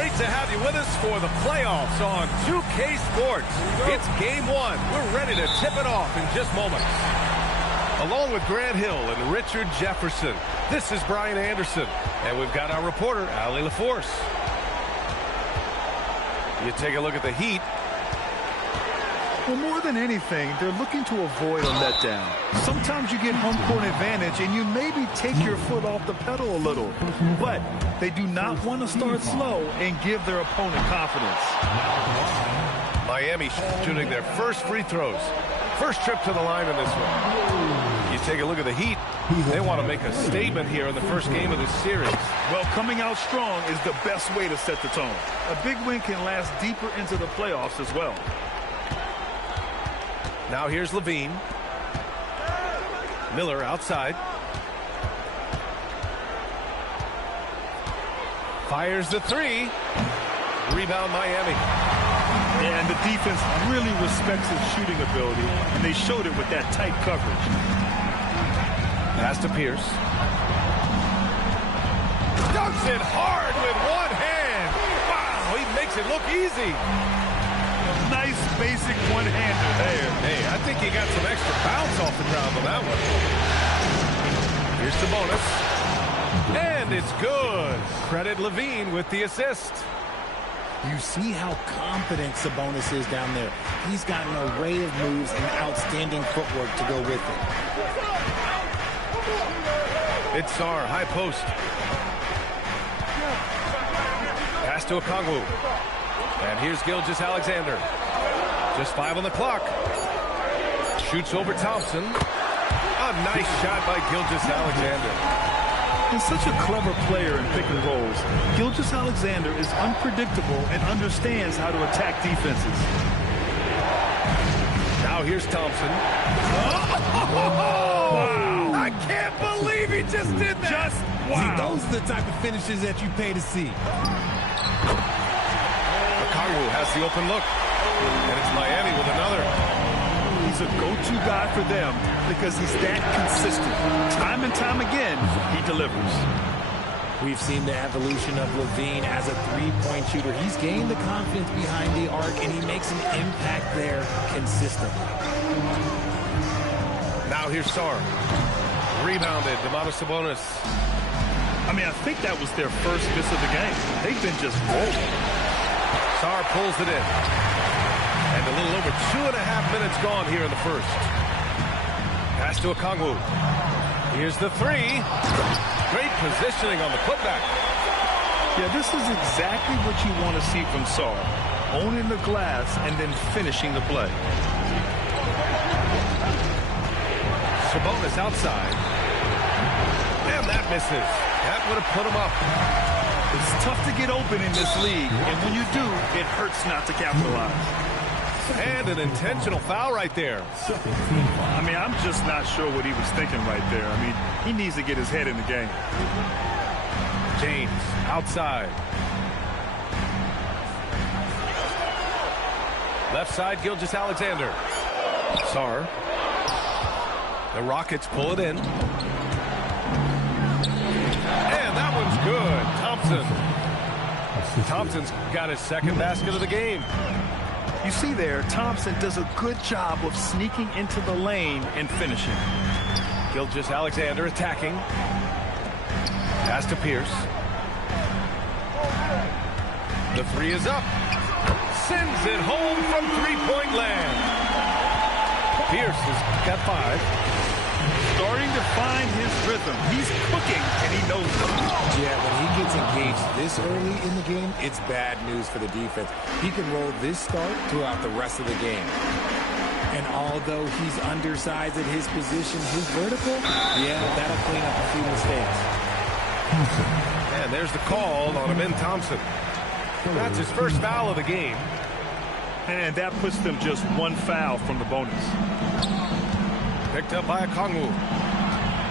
Great to have you with us for the playoffs on 2K Sports. It's game one. We're ready to tip it off in just moments. Along with Grant Hill and Richard Jefferson, this is Brian Anderson. And we've got our reporter, Allie LaForce. You take a look at the Heat. Well, more than anything, they're looking to avoid a letdown. Sometimes you get home court advantage and you maybe take your foot off the pedal a little. But they do not want to start slow and give their opponent confidence. Miami shooting their first free throws. First trip to the line in this one. You take a look at the Heat. They want to make a statement here in the first game of this series. Well, coming out strong is the best way to set the tone. A big win can last deeper into the playoffs as well. Now here's Levine. Miller outside. Fires the three. Rebound Miami. And the defense really respects his shooting ability, and they showed it with that tight coverage. Pass to Pierce. Dunks it hard with one hand. Wow, he makes it look easy. Nice basic one-hander there. Hey, I think he got some extra bounce off the ground on that one. Here's the bonus. And it's good. Credit Levine with the assist. You see how confident Sabonis is down there. He's got an array of moves and outstanding footwork to go with it. It's Sarr, high post. Pass to Okongwu. And here's Gilgeous-Alexander. Just 5 on the clock. Shoots over Thompson. A nice shot by Gilgeous-Alexander. He's such a clever player in pick and rolls. Gilgeous-Alexander is unpredictable and understands how to attack defenses. Now here's Thompson. Oh! Wow. I can't believe he just did that. Wow. See, those are the type of finishes that you pay to see. Okongwu has the open look. And it's Miami with another. He's a go-to guy for them because he's that consistent. Time and time again, he delivers. We've seen the evolution of Levine as a three-point shooter. He's gained the confidence behind the arc, and he makes an impact there consistently. Now here's Sarr. Rebounded, Domantas Sabonis. I mean, I think that was their first miss of the game. They've been just rolling. Sarr pulls it in. And a little over 2.5 minutes gone here in the first. Pass to Okongwu. Here's the three. Great positioning on the putback. Yeah, this is exactly what you want to see from Sarr. Owning the glass and then finishing the play. Sabonis outside. And that misses. That would have put him up. It's tough to get open in this league, and when you do, it hurts not to capitalize. And an intentional foul right there. I mean, I'm just not sure what he was thinking right there. I mean, he needs to get his head in the game. James outside. Left side, Gilgeous-Alexander. Sarr. The Rockets pull it in. And that one's good. Thompson's got his second basket of the game. You see there, Thompson does a good job of sneaking into the lane and finishing. Gilgeous-Alexander attacking. Pass to Pierce. The three is up. Sends it home from three-point land. Pierce has got 5. Starting to find his rhythm. He's cooking, and he knows it. Yeah, when he gets engaged this early in the game, it's bad news for the defense. He can roll this start throughout the rest of the game. And although he's undersized at his position, his vertical, yeah, that'll clean up a few mistakes. And there's the call on Amin Thompson. That's his first foul of the game. And that puts them just one foul from the bonus. Picked up by Okongwu.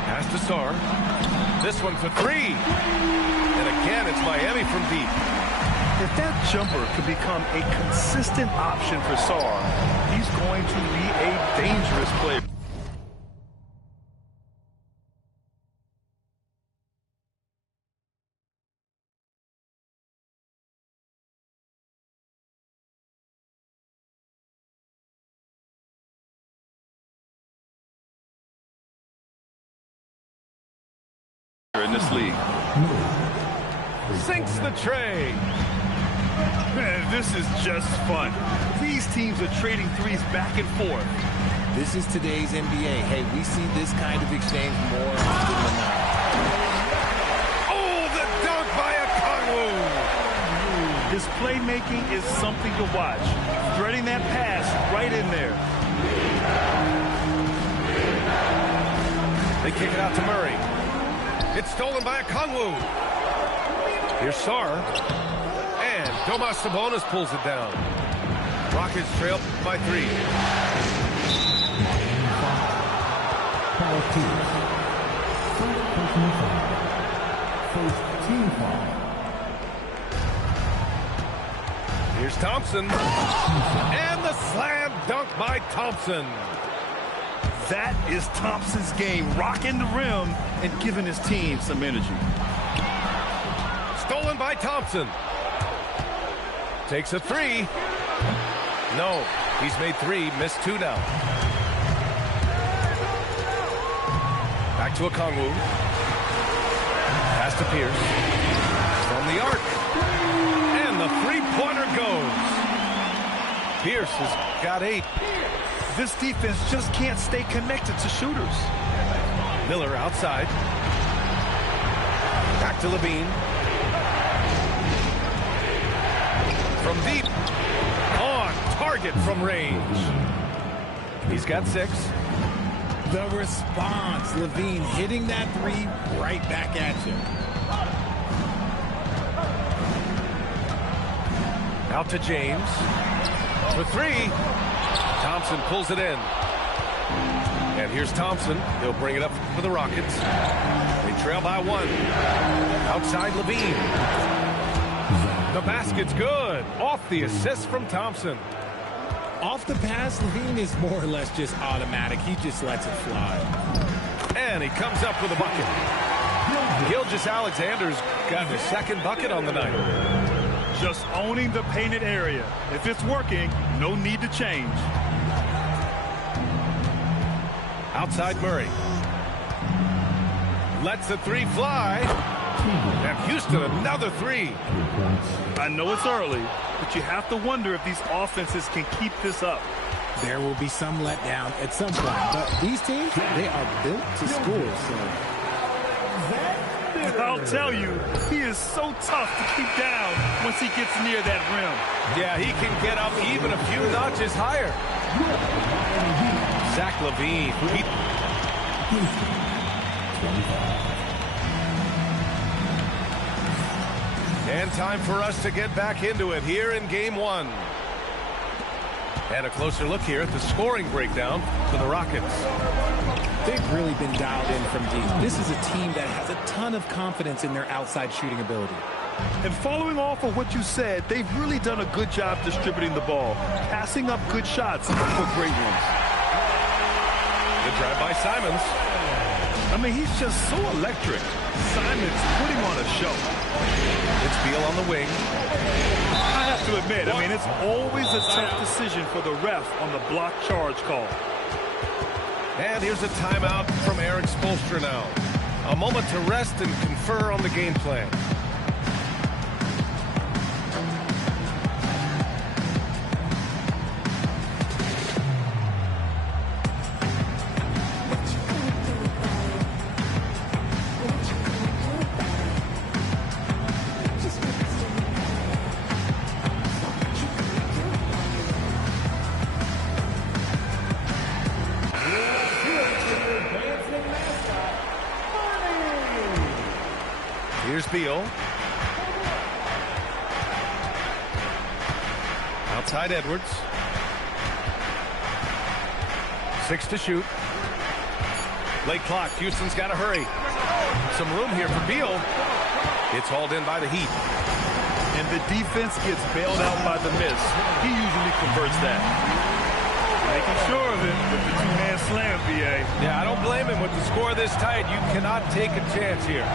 Pass to Sarr. This one for 3. And again, it's Miami from deep. If that jumper could become a consistent option for Sarr, he's going to be a dangerous player. in this league. Sinks the tray. Man, this is just fun. These teams are trading threes back and forth. This is today's NBA. Hey, we see this kind of exchange more often than not. Oh, the dunk by Okongwu. His playmaking is something to watch. Threading that pass right in there. They kick it out to Murray. It's stolen by Okongwu. Here's Sarr. And Domas Sabonis pulls it down. Rockets trail by 3. Here's Thompson. And the slam dunk by Thompson. That is Thompson's game, rocking the rim and giving his team some energy. Stolen by Thompson. Takes a 3. No, he's made 3, missed 2 now. Back to Okongwu. Pass to Pierce. From the arc. And the three-pointer goes. Pierce has got 8. This defense just can't stay connected to shooters. Miller outside. Back to Levine. From deep. On target from range. He's got 6. The response, Levine hitting that 3 right back at you. Out to James. For 3. Thompson pulls it in. And here's Thompson. He'll bring it up for the Rockets. They trail by 1. Outside Levine. The basket's good. Off the assist from Thompson. Off the pass, Levine is more or less just automatic. He just lets it fly. And he comes up with a bucket. Gilgeous-Alexander's got his 2nd bucket on the night. Just owning the painted area. If it's working, no need to change. Outside Murray. Lets the 3 fly. And Houston another 3. I know it's early, but you have to wonder if these offenses can keep this up. There will be some letdown at some point, but these teams, they are built to score, so. I'll tell you, he is so tough to keep down once he gets near that rim. Yeah, he can get up even a few notches higher. Zach LaVine. And time for us to get back into it here in Game 1. And a closer look here at the scoring breakdown for the Rockets. They've really been dialed in from deep. This is a team that has a ton of confidence in their outside shooting ability. And following off of what you said, they've really done a good job distributing the ball, passing up good shots for great ones. Good drive by Simons. I mean, he's just so electric. Simons putting on a show. It's Beal on the wing. I have to admit, I mean, it's always a tough decision for the ref on the block charge call. And here's a timeout from Eric Spoelstra now. A moment to rest and confer on the game plan. Here's Beal. Outside Edwards. 6 to shoot. Late clock. Houston's got to hurry. Some room here for Beal. It's hauled in by the Heat. And the defense gets bailed out by the miss. He usually converts that. Making sure of it with the 2-man slam, BA. Yeah, I don't blame him with the score this tight. You cannot take a chance here.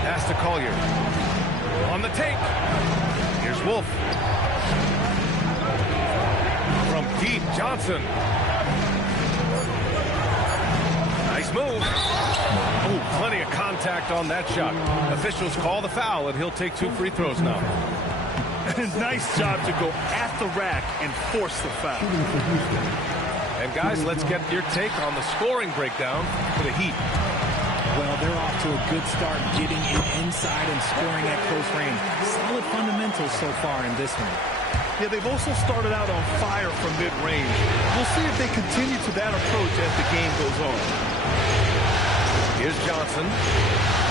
Pass to Collier. On the take. Here's Wolf. From deep, Johnson. Nice move. Oh, plenty of contact on that shot. Officials call the foul, and he'll take 2 free throws now. Nice job to go at the rack and force the foul. And guys, let's get your take on the scoring breakdown for the Heat. Well, they're off to a good start getting it inside and scoring at close range. Solid fundamentals so far in this one. Yeah, they've also started out on fire from mid-range. We'll see if they continue to that approach as the game goes on. Here's Johnson.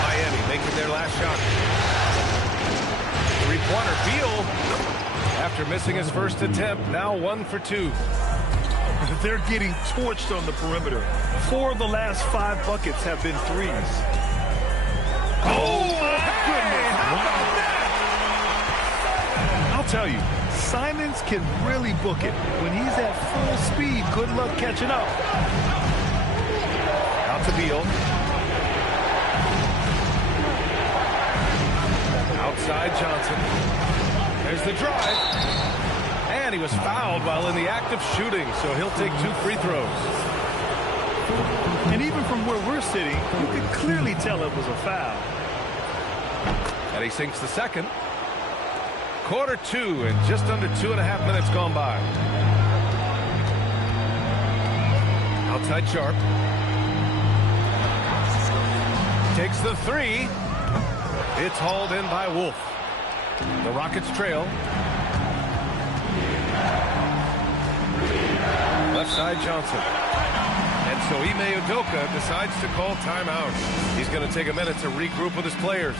Miami making their last shot. Three-pointer, Beal. After missing his first attempt, now 1 for 2. They're getting torched on the perimeter. 4 of the last 5 buckets have been threes. Oh, my goodness. How about that? I'll tell you, Simons can really book it. When he's at full speed, good luck catching up. Out to Beal. Outside Johnson. There's the drive. And he was fouled while in the act of shooting, so he'll take 2 free throws. And even from where we're sitting, you can clearly tell it was a foul. And he sinks the second. Quarter 2 and just under 2.5 minutes gone by. Outside Sharp. Takes the 3. It's hauled in by Wolf. The Rockets trail. Left side Johnson. And so Ime Udoka decides to call timeout. He's going to take a minute to regroup with his players.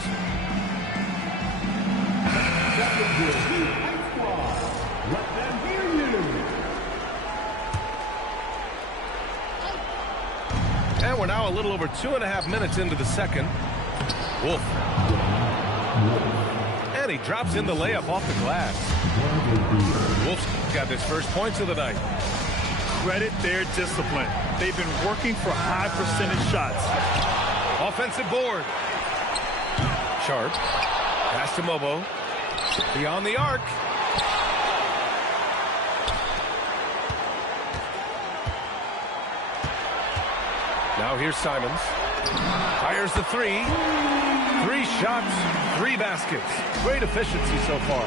And we're now a little over 2.5 minutes into the second. Wolf. And he drops in the layup off the glass. Wolf's got his first points of the night. Credit their discipline. They've been working for high percentage shots. Offensive board. Sharp. Pass to Mobo. Beyond the arc. Now here's Simons. Fires the 3. 3 shots, 3 baskets. Great efficiency so far.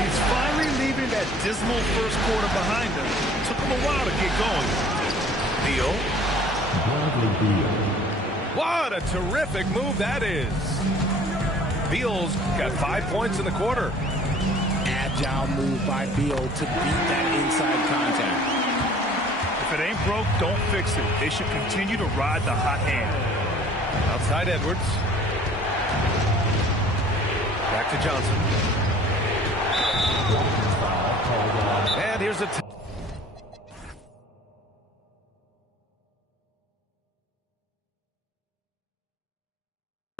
He's finally leaving that dismal first quarter behind him. Took him a while to get going. Beal. What a terrific move that is. Beal's got 5 points in the quarter. Agile move by Beal to beat that inside contact. If it ain't broke, don't fix it. They should continue to ride the hot hand. Outside Edwards. Back to Johnson. And here's a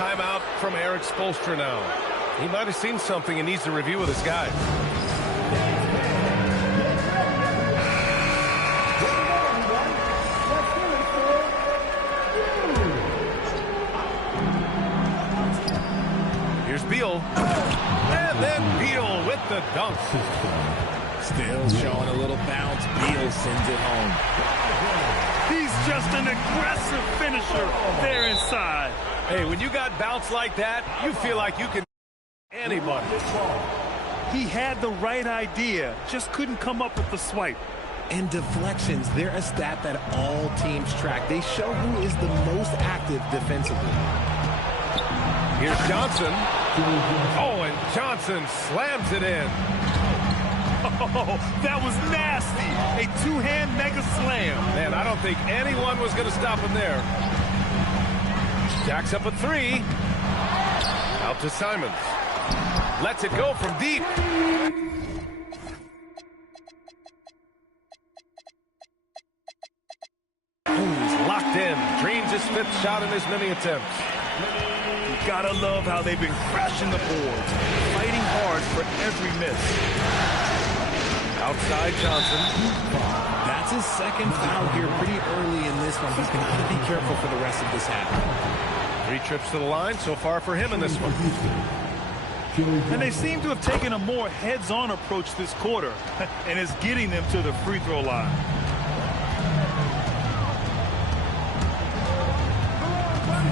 timeout from Eric Spoelstra now. He might have seen something and needs to review with his guys. Here's Beal. And then Beal with the dunk. Still showing a little bounce. Beal sends it home. He's just an aggressive finisher there inside. Hey, when you got bounce like that, you feel like you can anybody. He had the right idea, just couldn't come up with the swipe. And deflections, they're a stat that all teams track. They show who is the most active defensively. Here's Johnson. Oh, and Johnson slams it in. Oh, that was nasty. A two-hand mega slam. Man, I don't think anyone was going to stop him there. Jacks up a 3. Out to Simons. Lets it go from deep. He's locked in. Dreams his 5th shot in as many attempts. You gotta love how they've been crashing the boards, fighting hard for every miss. Outside Johnson. That's his 2nd foul here pretty early in this one. He's going to be careful for the rest of this half. 3 trips to the line so far for him in this one. And they seem to have taken a more heads-on approach this quarter, and it's getting them to the free throw line.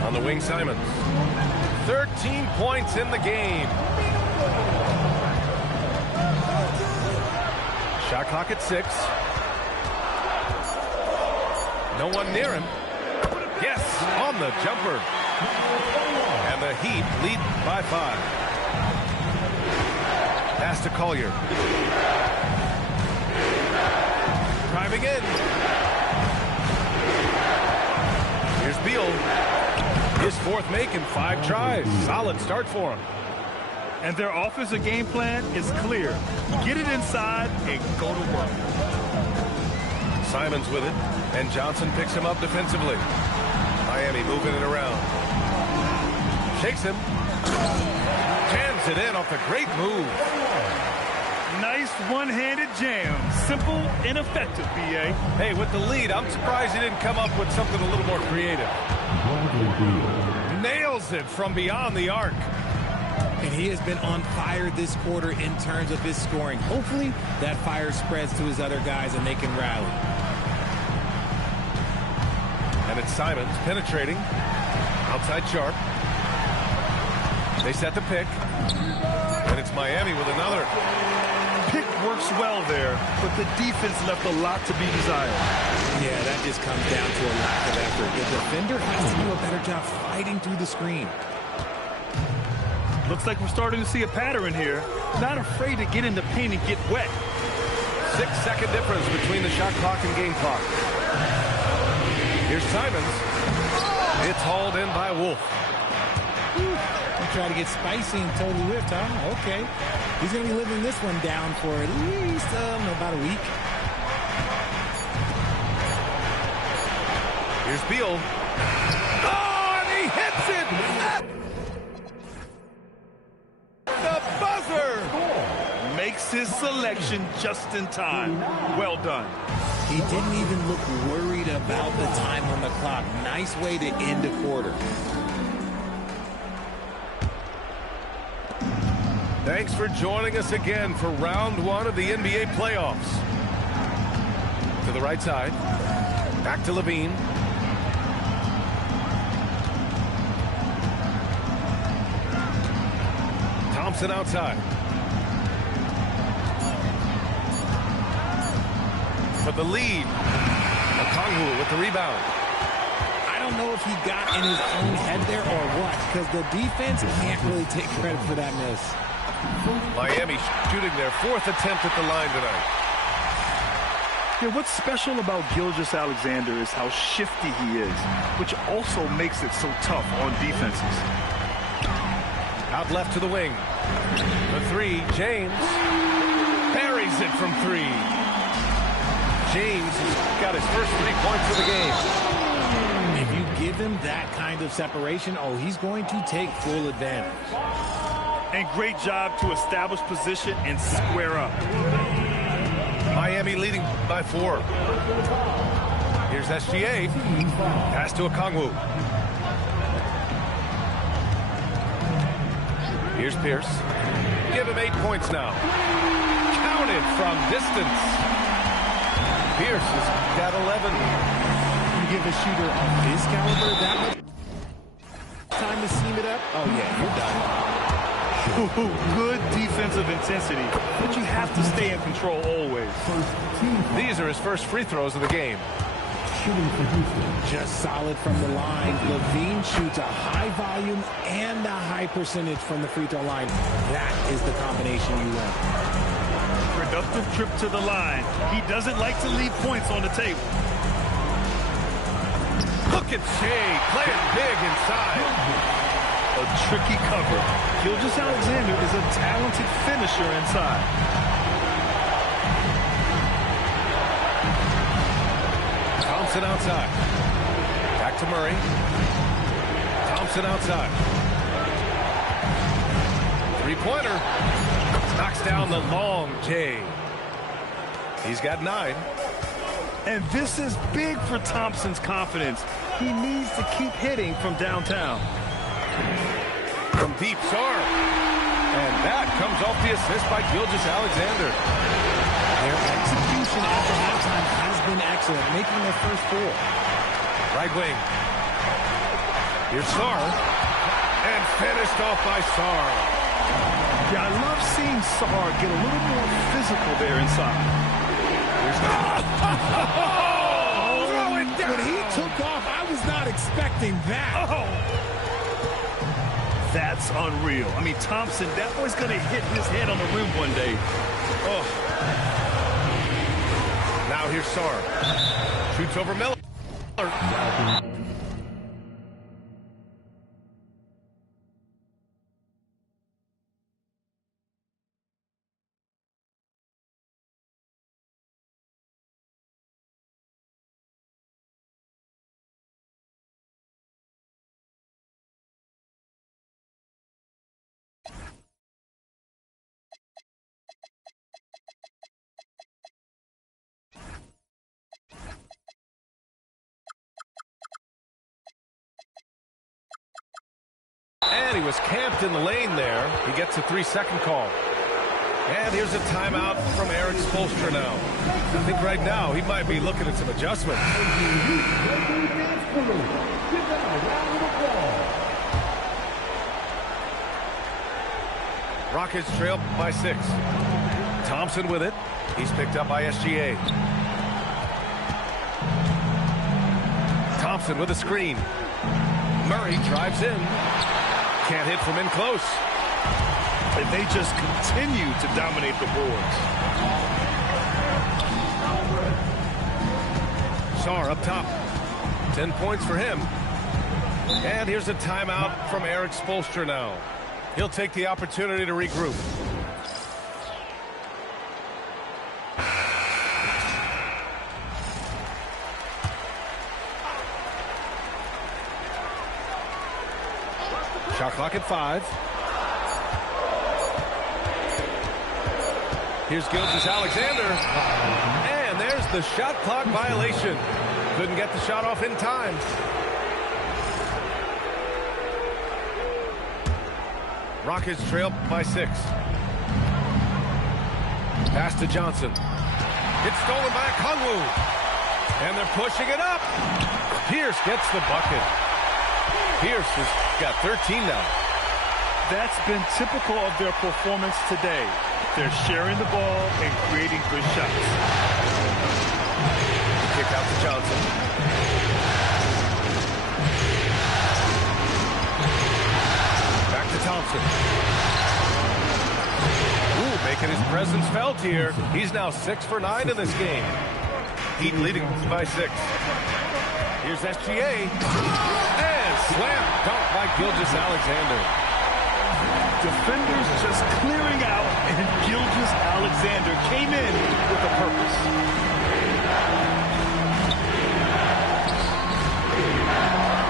On On the wing, Simons. 13 points in the game. Shot clock at 6. No one near him. Yes, on the jumper. And the Heat lead by 5. Pass to Collier. Driving in. Here's Beal. His 4th make in 5 tries. Solid start for him. And their offensive game plan is clear. Get it inside and go to work. Simons with it, and Johnson picks him up defensively. Miami moving it around. Shakes him. Jams it in off the great move. Nice one-handed jam. Simple and effective, B.A. Hey, with the lead, I'm surprised he didn't come up with something a little more creative. Nails it from beyond the arc. And he has been on fire this quarter in terms of his scoring. Hopefully, that fire spreads to his other guys and they can rally. And it's Simons penetrating. Outside Sharp. They set the pick. And it's Miami with another. Pick works well there, but the defense left a lot to be desired. Yeah, that just comes down to a lack of effort. The defender has to do a better job fighting through the screen. Looks like we're starting to see a pattern here. Not afraid to get in the paint and get wet. 6-second difference between the shot clock and game clock. Here's Simons. It's hauled in by Wolf. He tried to get spicy and totally whiffed, huh? Okay. He's going to be living this one down for at least about a week. Here's Beal. Oh, and he hits it! The buzzer! Makes his selection just in time. Well done. He didn't even look worried about the time on the clock. Nice way to end a quarter. Thanks for joining us again for round 1 of the NBA playoffs. To the right side. Back to Levine. Thompson outside. For the lead. Okongwu with the rebound. I don't know if he got in his own head there or what, because the defense can't really take credit for that miss. Miami shooting their 4th attempt at the line tonight. Yeah, what's special about Gilgeous-Alexander is how shifty he is, which also makes it so tough on defenses. Out left to the wing. The 3, James. Buries it from 3. James has got his first 3 points of the game. If you give him that kind of separation, oh, he's going to take full advantage. And great job to establish position and square up. Miami leading by 4. Here's SGA. Pass to Okongwu. Here's Pierce. Give him 8 points now. Counted from distance. Pierce has got 11. You give a shooter of his caliber that much time to seam it up? Oh, yeah, you're done. Good defensive intensity, but you have to stay in control always. These are his first free throws of the game. Just solid from the line. Levine shoots a high volume and a high percentage from the free throw line. That is the combination you want. Productive trip to the line. He doesn't like to leave points on the table. Look at Shea playing big inside. A tricky cover. Gilgeous-Alexander is a talented finisher inside. Thompson outside. Back to Murray. Thompson outside. 3-pointer. Knocks down the long J. He's got 9. And this is big for Thompson's confidence. He needs to keep hitting from downtown. From deep, Sharp. And that comes off the assist by Gilgeous-Alexander. Their execution after halftime has been excellent, making their first 4. Right wing. Here's Sar. And finished off by Sar. Yeah, I love seeing Sar get a little more physical there inside. Throw it down. When he took off, I was not expecting that. Oh! That's unreal. I mean, Thompson, that boy's going to hit his head on the rim one day. Oh. Now here's Sar. Shoots over Miller. And he was camped in the lane there. He gets a 3-second call. And here's a timeout from Eric Spoelstra now. I think right now he might be looking at some adjustments. Rockets trail by 6. Thompson with it. He's picked up by SGA. Thompson with a screen. Murray drives in. Can't hit from in close. And they just continue to dominate the boards. Sar up top. 10 points for him. And here's a timeout from Eric Spoelstra now. He'll take the opportunity to regroup. Shot clock at 5. Here's Gilgeous-Alexander. And there's the shot clock violation. Couldn't get the shot off in time. Rockets trail by 6. Pass to Johnson. It's stolen by Kongwu. And they're pushing it up. Pierce gets the bucket. Pierce has got 13 now. That's been typical of their performance today. They're sharing the ball and creating good shots. Kick out to Johnson. Back to Thompson. Ooh, making his presence felt here. He's now 6 for 9 in this game. Heat leading by 6. Here's SGA. And slam dunk by Gilgeous-Alexander. Defenders just clearing out, and Gilgeous-Alexander came in with a purpose.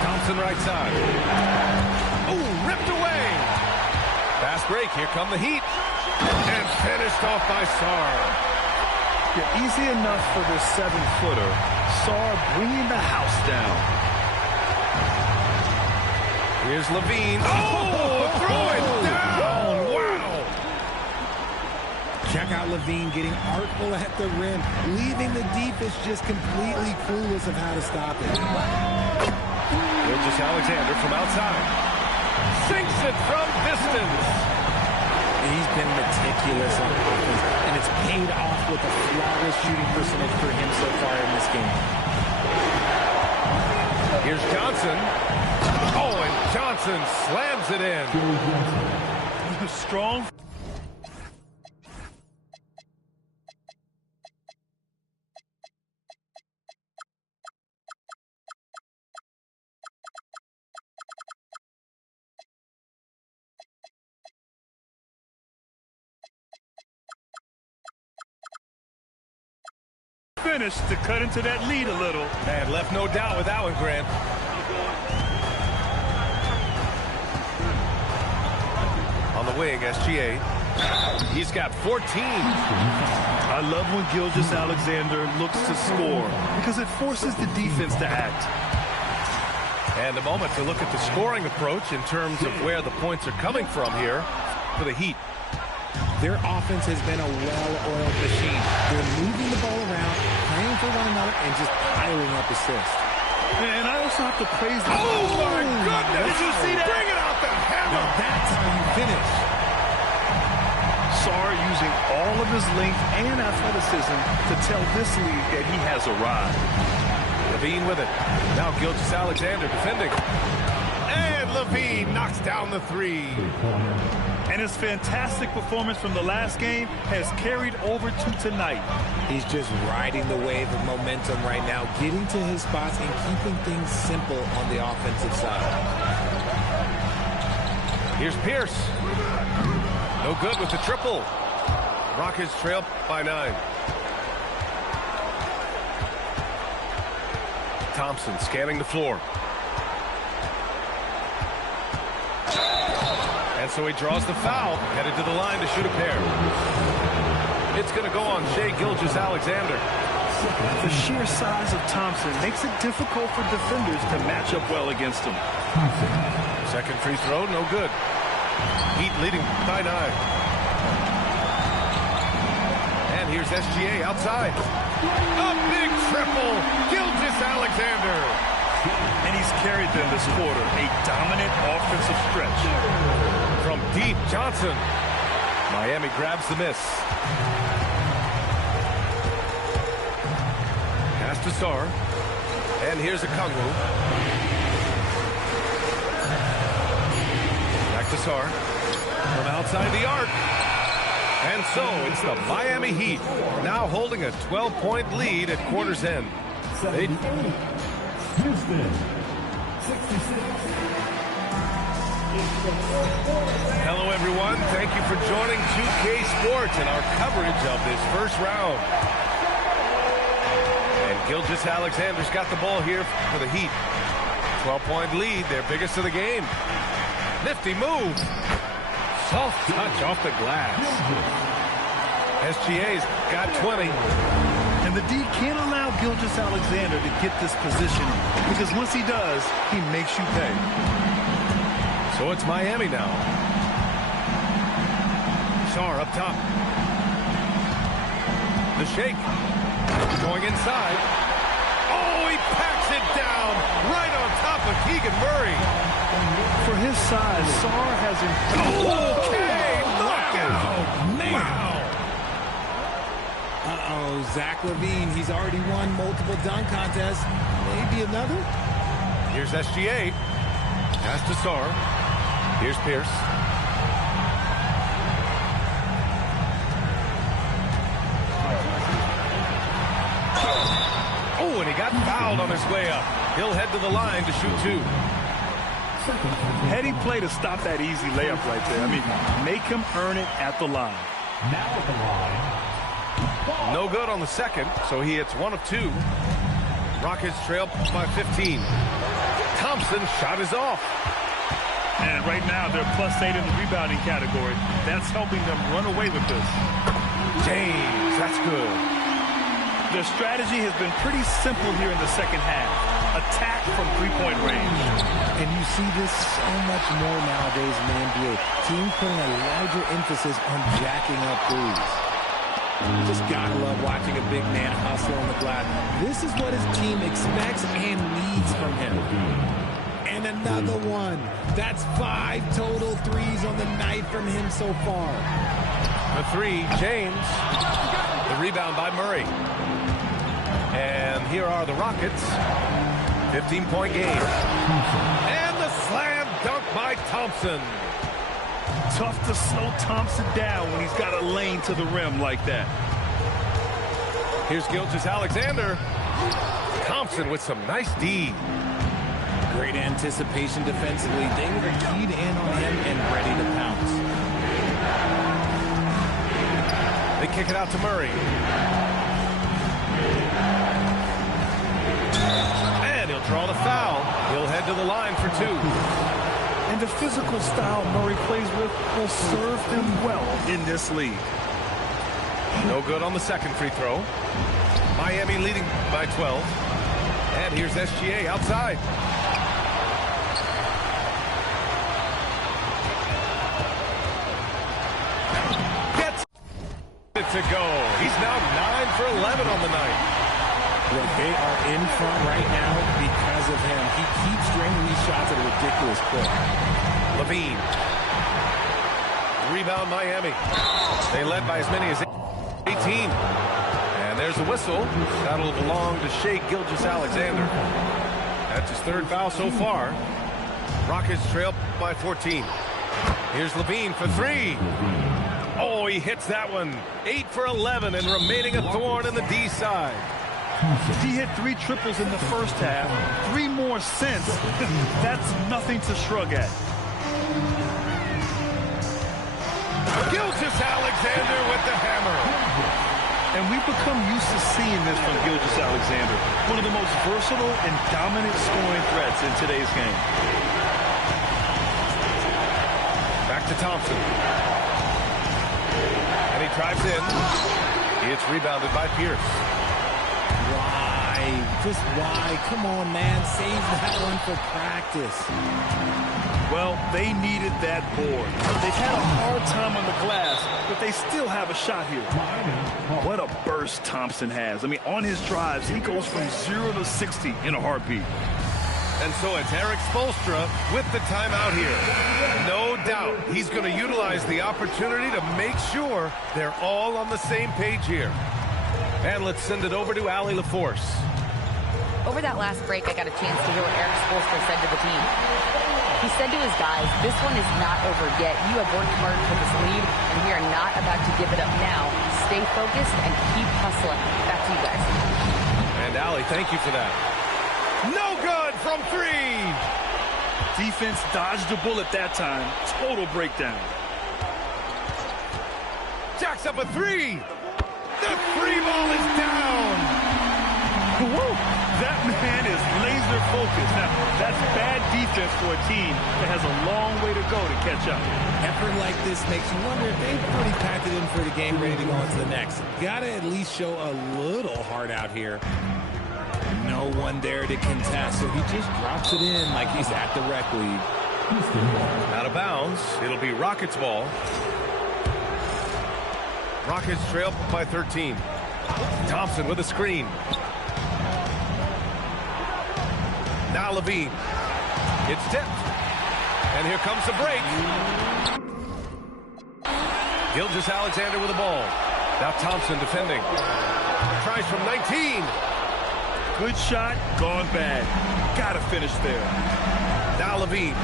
Thompson right side. Oh, ripped away. Fast break. Here come the Heat. And finished off by Sar. Yeah, easy enough for this 7-footer. Sar bringing the house down. Here's Levine. Oh, throw it down. Wow. Check out Levine getting artful at the rim, leaving the defense just completely clueless of how to stop it. Gilgeous-Alexander from outside. Sinks it from distance. He's been meticulous on offense, and it's paid off with a flawless shooting percentage for him so far in this game. Here's Johnson. Oh, and Johnson slams it in. Strong. Finish to cut into that lead a little. Man, left no doubt with that one, Grant. On the wing, SGA. He's got 14. I love when Gilgeous-Alexander looks to score because it forces the defense to act. And a moment to look at the scoring approach in terms of where the points are coming from here for the Heat. Their offense has been a well-oiled machine. They're moving the ball around, playing for one another, and just piling up assists. And I also have to praise them. Oh, my goodness! using all of his length and athleticism to tell this league that he has arrived. Levine with it. Now Gilgeous-Alexander defending. And Levine knocks down the three. And his fantastic performance from the last game has carried over to tonight. He's just riding the wave of momentum right now, getting to his spots and keeping things simple on the offensive side. Here's Pierce. No good with the triple. Rockets trail by 9. Thompson scanning the floor. And so he draws the foul, headed to the line to shoot a pair. It's going to go on Shai Gilgeous-Alexander. The sheer size of Thompson makes it difficult for defenders to match up well against him. Second free throw, no good. Heat leading by 9. And here's SGA outside. A big triple, Gilgeous-Alexander. And he's carried them this quarter, a dominant offensive stretch. From deep, Johnson. Miami grabs the miss. Pass to Sarr. And here's a Okongwu. Back to Sarr. From outside the arc. And so it's the Miami Heat now holding a 12-point lead at quarter's end. Houston, 66. Hello, everyone. Thank you for joining 2K Sports and our coverage of this first round. And Gilgeous-Alexander's got the ball here for the Heat. 12-point lead, their biggest of the game. Nifty move. Soft touch off the glass. SGA's got 20. And the D can't allow Gilgeous-Alexander to get this position because once he does, he makes you pay. So it's Miami now. Sarr up top. The shake. Going inside. Oh, he packs it down right on top of Keegan Murray. For his size, Sarr has okay, knockout. Man. Wow. Uh-oh, Zach LaVine, he's already won multiple dunk contests. Maybe another? Here's SGA. Pass to Sarr. Here's Pierce. Oh, and he got fouled on his way up. He'll head to the line to shoot 2. Heady play to stop that easy layup right there. I mean, make him earn it at the line. Now at the line. No good on the second, so he hits 1 of 2. Rockets trail by 15. Thompson shot is off. And right now, they're +8 in the rebounding category. That's helping them run away with this. James, that's good. Their strategy has been pretty simple here in the second half. Attack from three-point range. And you see this so much more nowadays in the NBA. Teams putting a larger emphasis on jacking up threes. You just gotta love watching a big man hustle on the glass. This is what his team expects and needs from him. And another one. That's 5 total threes on the night from him so far. The 3, James. The rebound by Murray. And here are the Rockets. 15-point game. And the slam dunk by Thompson. Tough to slow Thompson down when he's got a lane to the rim like that. Here's Gilgeous-Alexander. Thompson with some nice D. Great anticipation defensively. They were keyed in on him and ready to pounce. They kick it out to Murray. And he'll draw the foul. He'll head to the line for 2. And the physical style Murray plays with will serve him well in this league. No good on the second free throw. Miami leading by 12. And here's SGA outside. Gets it to go. He's now 9 for 11 on the night. Look, they are in front right now because of him. He keeps draining these shots at a ridiculous clip. Levine. Rebound Miami. They led by as many as 18. And there's a whistle. That'll belong to Shai Gilgeous-Alexander. That's his third foul so far. Rockets trail by 14. Here's Levine for three. Oh, he hits that one. 8 for 11 and remaining a thorn in the D side. He hit 3 triples in the first half, 3 more since. That's nothing to shrug at. Gilgeous-Alexander with the hammer. And we've become used to seeing this from Gilgeous-Alexander, one of the most versatile and dominant scoring threats in today's game. Back to Thompson. And he drives in. It's rebounded by Pierce. Why? Just why? Come on, man. Save that one for practice. Well, they needed that board. They've had a hard time on the glass, but they still have a shot here. What a burst Thompson has. I mean, on his drives, he goes from 0 to 60 in a heartbeat. And so it's Eric Spoelstra with the timeout here. No doubt he's going to utilize the opportunity to make sure they're all on the same page here. And let's send it over to Allie LaForce. Over that last break, I got a chance to hear what Eric Spoelstra said to the team. He said to his guys, this one is not over yet. You have worked hard for this lead, and we are not about to give it up now. Stay focused and keep hustling. Back to you guys. And Allie, thank you for that. No good from 3. Defense dodged the bullet that time. Total breakdown. Jacks up a 3. The 3 ball is down. Woo! That man is laser focused. Now, that's bad defense for a team that has a long way to go to catch up. Effort like this makes you wonder if they've pretty packed it in for the game, ready to go on to the next. Gotta at least show a little heart out here. No one there to contest, so he just drops it in like he's at the rec league. Out of bounds. It'll be Rockets ball. Rockets trail by 13. Thompson with a screen. Now Levine. It's tipped. And here comes the break. Gilgeous-Alexander with the ball. Now Thompson defending. Tries from 19. Good shot, gone bad. Gotta finish there. Now Levine.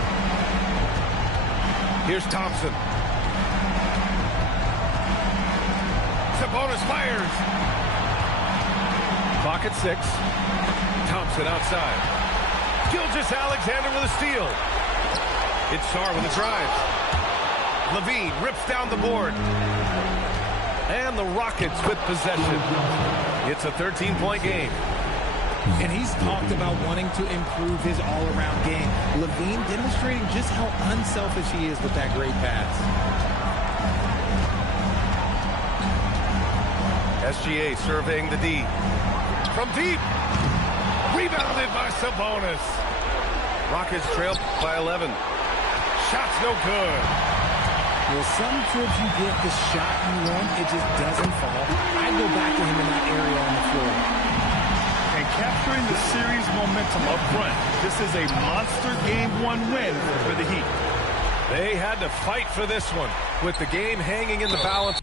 Here's Thompson. Sabonis fires. Clock at 6. Thompson outside. Gilgeous-Alexander with a steal. It's Sarr with a drive. Levine rips down the board. And the Rockets with possession. It's a 13-point game. And he's talked about wanting to improve his all-around game. Levine demonstrating just how unselfish he is with that great pass. SGA surveying the D. From deep. Rebounded by Sabonis. Rockets trail by 11. Shot's no good. Well, some trips you get the shot you want, it just doesn't fall. I'd go back to him in that area on the floor. And capturing the series momentum up front. This is a monster Game 1 win for the Heat. They had to fight for this one with the game hanging in the balance.